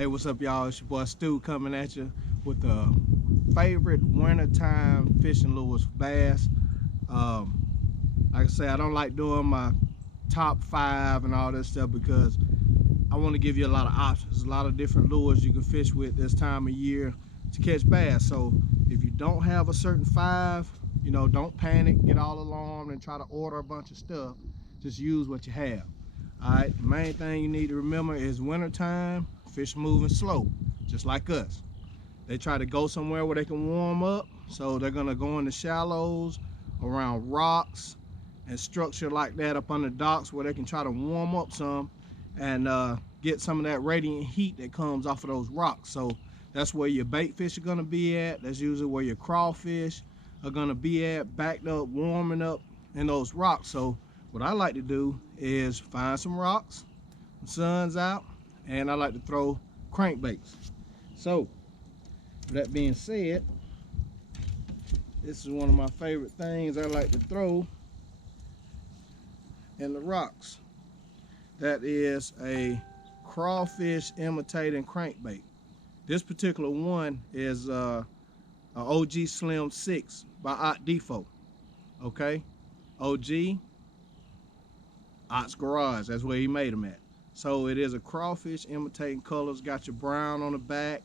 Hey, what's up, y'all? It's your boy Stu coming at you with the favorite wintertime fishing lures for bass. Um, like I say, I don't like doing my top five and all this stuff because I want to give you a lot of options. There's a lot of different lures you can fish with this time of year to catch bass. So if you don't have a certain five, don't panic, get all alarmed, and try to order a bunch of stuff. Just use what you have. All right, the main thing you need to remember is wintertime, fish moving slow, just like us. They try to go somewhere where they can warm up, so they're gonna go in the shallows, around rocks, and structure like that up on the docks where they can try to warm up some and get some of that radiant heat that comes off of those rocks. So that's where your bait fish are gonna be at. That's usually where your crawfish are gonna be at, backed up, warming up in those rocks. So what I like to do is find some rocks, the sun's out, and I like to throw crankbaits. So with that being said, this is one of my favorite things I like to throw in the rocks. That is a crawfish imitating crankbait. This particular one is a OG Slim 6 by Ott Defo. Okay, OG Ott's Garage, that's where he made them at. So it is a crawfish imitating colors. Got your brown on the back,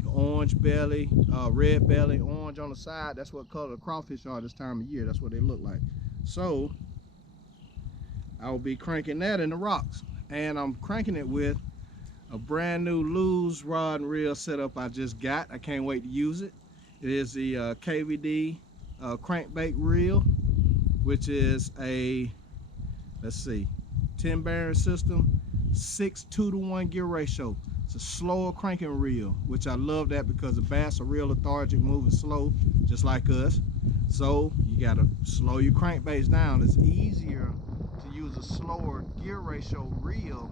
your orange belly, red belly, orange on the side. That's what color the crawfish are this time of year. That's what they look like. So I will be cranking that in the rocks, and I'm cranking it with a brand new Lew's rod and reel setup I just got. I can't wait to use it. It is the KVD crankbait reel, which is a, let's see, 10 bearing system, 6:2-to-1 gear ratio. It's a slower cranking reel, which I love that because the bass are real lethargic, moving slow, just like us. So you gotta slow your crankbaits down. It's easier to use a slower gear ratio reel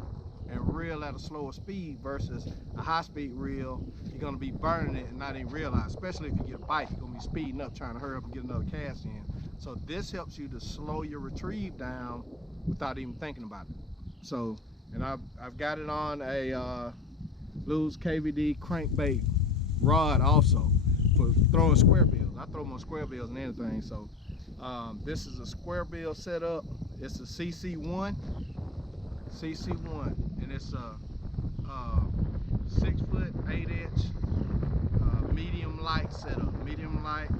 and reel at a slower speed versus a high speed reel. You're gonna be burning it and not even realize, especially if you get a bite, you're gonna be speeding up trying to hurry up and get another cast in. So this helps you to slow your retrieve down without even thinking about it. So, and I've got it on a Lew's KVD crankbait rod also for throwing square bills. I throw more square bills than anything. So this is a square bill setup. It's a CC1, and it's a 6 foot 8 inch medium light setup. Medium light.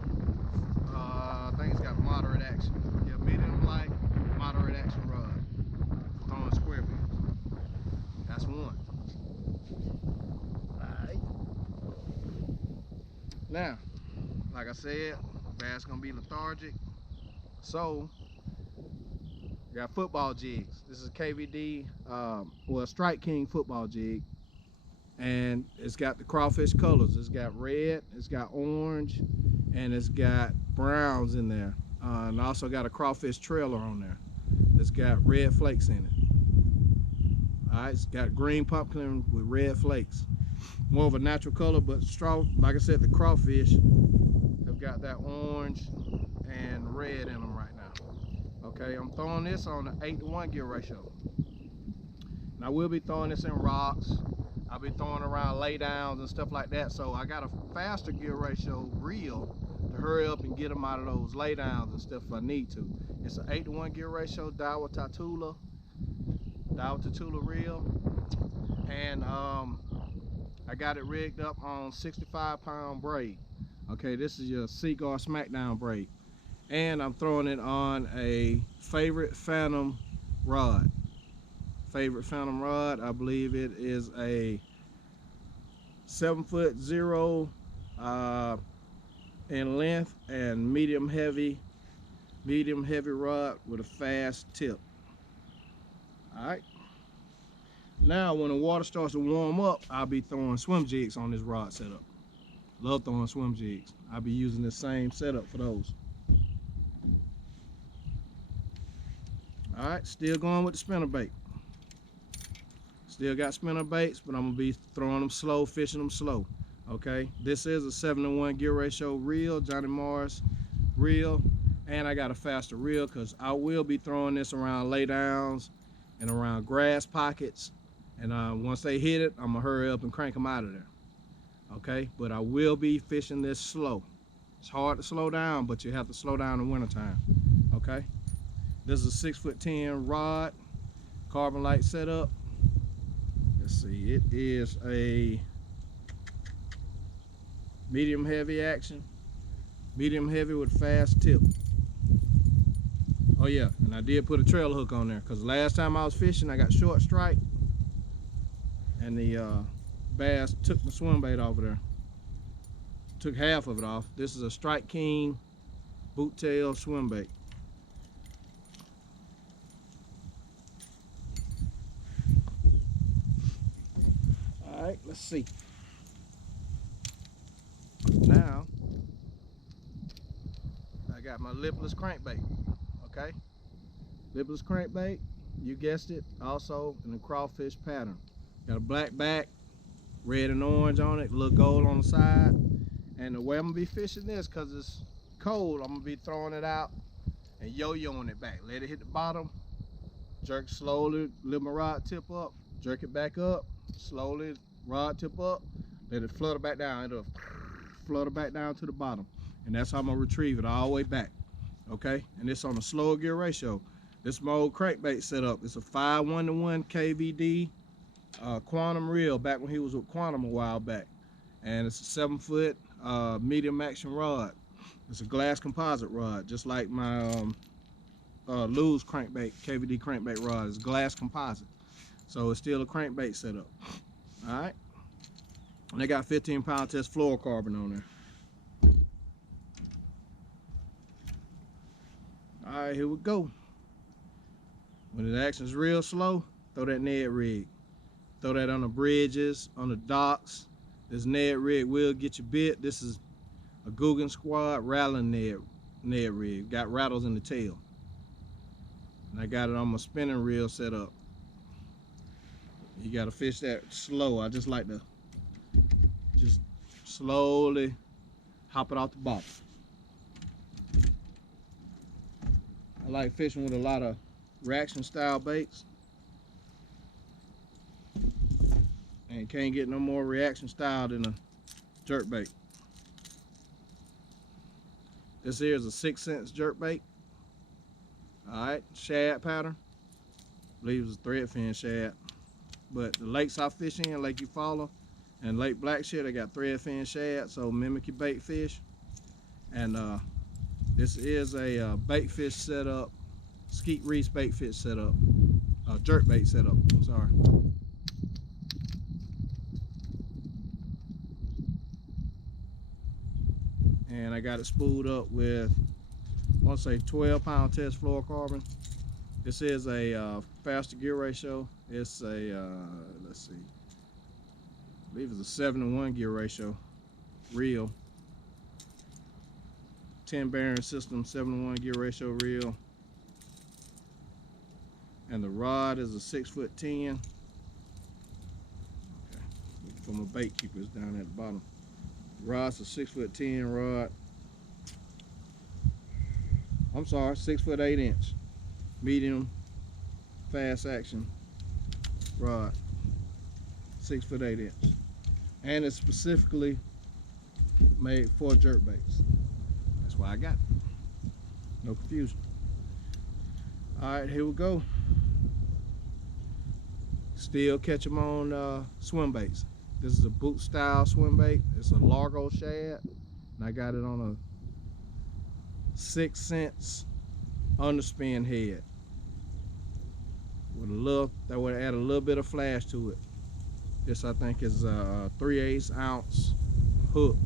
I think it's got moderate action. Yeah, medium light, moderate action rod for throwing square bills. That's one. Alright. Now, like I said, bass gonna be lethargic. So, we got football jigs. This is KVD, well, Strike King football jig. And it's got the crawfish colors. It's got red, it's got orange, and it's got browns in there. And also got a crawfish trailer on there. It's got red flakes in it. All right, it's got green pumpkin with red flakes. More of a natural color, but like I said, the crawfish have got that orange and red in them right now. Okay, I'm throwing this on an 8-to-1 gear ratio. And I will be throwing this in rocks. I'll be throwing around laydowns and stuff like that. So I got a faster gear ratio reel to hurry up and get them out of those laydowns and stuff if I need to. It's an 8-to-1 gear ratio, Daiwa Tatula reel. And I got it rigged up on 65-pound braid. Okay, this is your Seaguar Smackdown braid. And I'm throwing it on a Favorite Phantom rod. Favorite Phantom rod, I believe it is a 7'0" in length and medium heavy rod with a fast tip. All right. Now, when the water starts to warm up, I'll be throwing swim jigs on this rod setup. Love throwing swim jigs. I'll be using the same setup for those. All right, still going with the spinner bait. Still got spinner baits, but I'm gonna be throwing them slow, fishing them slow. Okay, this is a 7-to-1 gear ratio reel, Johnny Morris reel, and I got a faster reel because I will be throwing this around laydowns and around grass pockets And once they hit it, I'm gonna hurry up and crank them out of there. Okay, but I will be fishing this slow. It's hard to slow down, but you have to slow down in the wintertime. Okay, this is a 6'10" rod, carbon light setup. Let's see, it is a medium heavy action, medium heavy with fast tip. Oh yeah, and I did put a trail hook on there because last time I was fishing, I got short strike, and the bass took my swim bait off of there. Took half of it off. This is a Strike King boot tail swim bait. All right, let's see. Now I got my lipless crankbait. Okay, lipless crankbait. You guessed it. Also in the crawfish pattern. Got a black back, red and orange on it, a little gold on the side. And the way I'm gonna be fishing this, cause it's cold, I'm gonna be throwing it out and yo-yoing it back. Let it hit the bottom, jerk slowly, lift my rod tip up, jerk it back up, slowly, rod tip up, let it flutter back down. It'll flutter back down to the bottom. And that's how I'm gonna retrieve it all the way back. Okay, and it's on a slower gear ratio. This is my old crankbait setup. It's a 5-1-to-1 KVD Quantum reel, back when he was with Quantum a while back. And it's a 7-foot medium action rod. It's a glass composite rod, just like my Lew's crankbait, KVD crankbait rod. It's glass composite, so it's still a crankbait setup. All right, and they got 15-pound test fluorocarbon on there. All right, here we go. When the action's real slow, throw that Ned rig. Throw that on the bridges, on the docks. This Ned rig will get you bit. This is a Googan Squad rattling Ned rig. Got rattles in the tail. And I got it on my spinning reel set up. You gotta fish that slow. I just like to just slowly hop it off the bottom. I like fishing with a lot of reaction style baits. And can't get no more reaction style than a jerk bait. This here is a 6-cents jerk bait. Alright, shad pattern. I believe it's a threadfin shad. But the lakes I fish in, Lake Eufaula and Lake Blackshear, they got threadfin shad, so mimic your bait fish. And this is a bait fish setup, Skeet Reese bait fish setup, jerk bait setup, sorry. And I got it spooled up with, I want to say 12-pound test fluorocarbon. This is a faster gear ratio. It's a, let's see, I believe it's a 7-to-1 gear ratio, reel. 10 bearing system, 7-to-1 gear ratio reel. And the rod is a 6'10". Okay, for my bait keepers down at the bottom. Rod's a 6'10" rod. I'm sorry, 6'8" medium fast action rod. 6'8". And it's specifically made for jerk baits. That's why I got it. No confusion. All right, here we go. Still catch them on swim baits. This is a boot style swim bait. It's a Largo shad, and I got it on a 6-cents underspin head with a little, that would add a little bit of flash to it. This I think is a 3/8 ounce hook,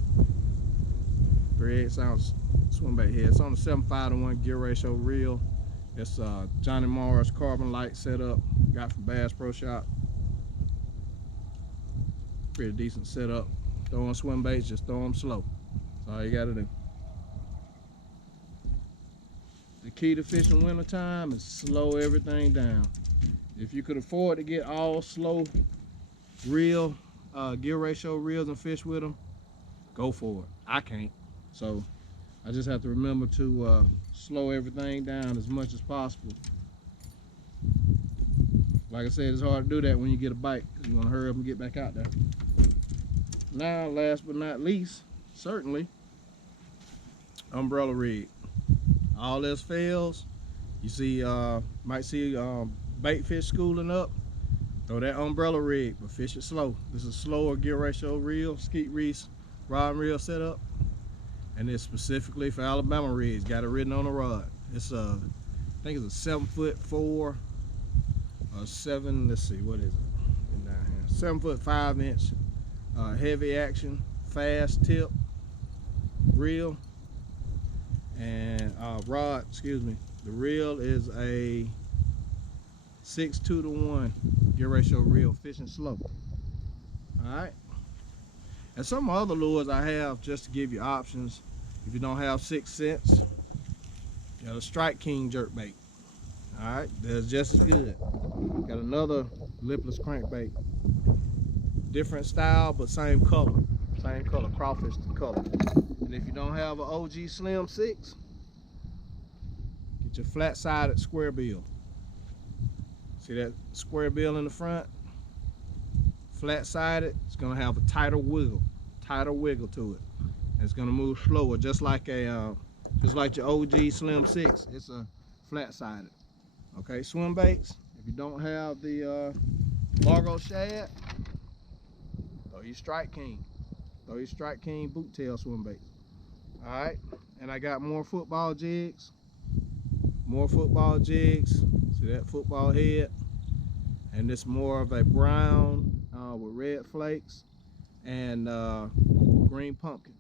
3/8 ounce swim bait head. It's on a 7.5-to-1 gear ratio reel. It's Johnny Morris carbon light setup, got from Bass Pro Shop. Pretty decent setup. Throwing swim baits, just throw them slow. That's all you gotta do. The key to fishing wintertime is slow everything down. If you could afford to get all slow reel, gear ratio reels and fish with them, go for it. I can't. So I just have to remember to slow everything down as much as possible. Like I said, it's hard to do that when you get a bite. You want to hurry up and get back out there. Now, last but not least, certainly, umbrella rig. All else fails, you see, might see bait fish schooling up, throw that umbrella rig, but fish it slow. This is a slower gear ratio reel, skeet reese, rod and reel setup, and it's specifically for Alabama rigs. Got it written on the rod. It's I think it's a 7'4" or 7. Let's see, what is it? Down here, 7'5" heavy action, fast tip reel, and rod. Excuse me. The reel is a 6:2 to 1 gear ratio reel, fishing slow. All right. And some other lures I have just to give you options. If you don't have 6 cents, you got a Strike King jerkbait. All right, that's just as good. Got another lipless crankbait, different style but same color, crawfish color. And if you don't have an OG Slim 6, get your flat-sided square bill. See that square bill in the front? Flat-sided, it's gonna have a tighter wiggle to it. And it's gonna move slower, just like your OG Slim 6. It's a flat-sided. Okay, swim baits. If you don't have the Largo shad, throw your Strike King. Throw your Strike King boot tail swim baits. All right, and I got more football jigs. See that football head? And it's more of a brown with red flakes and green pumpkin.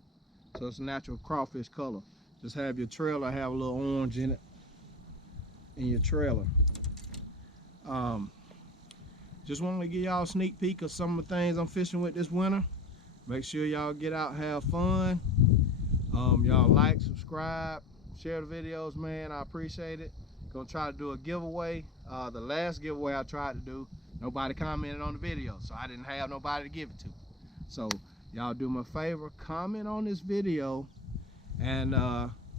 So it's a natural crawfish color. Just have your trailer have a little orange in it in your trailer. Just wanted to give y'all a sneak peek of some of the things I'm fishing with this winter. Make sure y'all get out and have fun. Y'all like, subscribe, share the videos, man. I appreciate it. Gonna try to do a giveaway. The last giveaway I tried to do, nobody commented on the video, so I didn't have nobody to give it to. So y'all do me a favor, comment on this video, and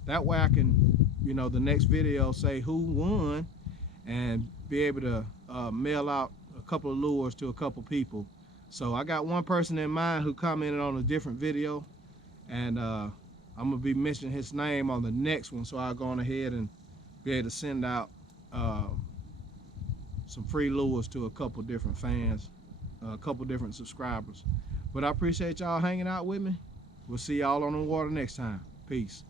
that way I can, the next video say who won and be able to mail out a couple of lures to a couple people. So I got one person in mind who commented on a different video, and I'm gonna be mentioning his name on the next one, so I'll go on ahead and be able to send out some free lures to a couple different fans, a couple different subscribers. But I appreciate y'all hanging out with me. We'll see y'all on the water next time. Peace.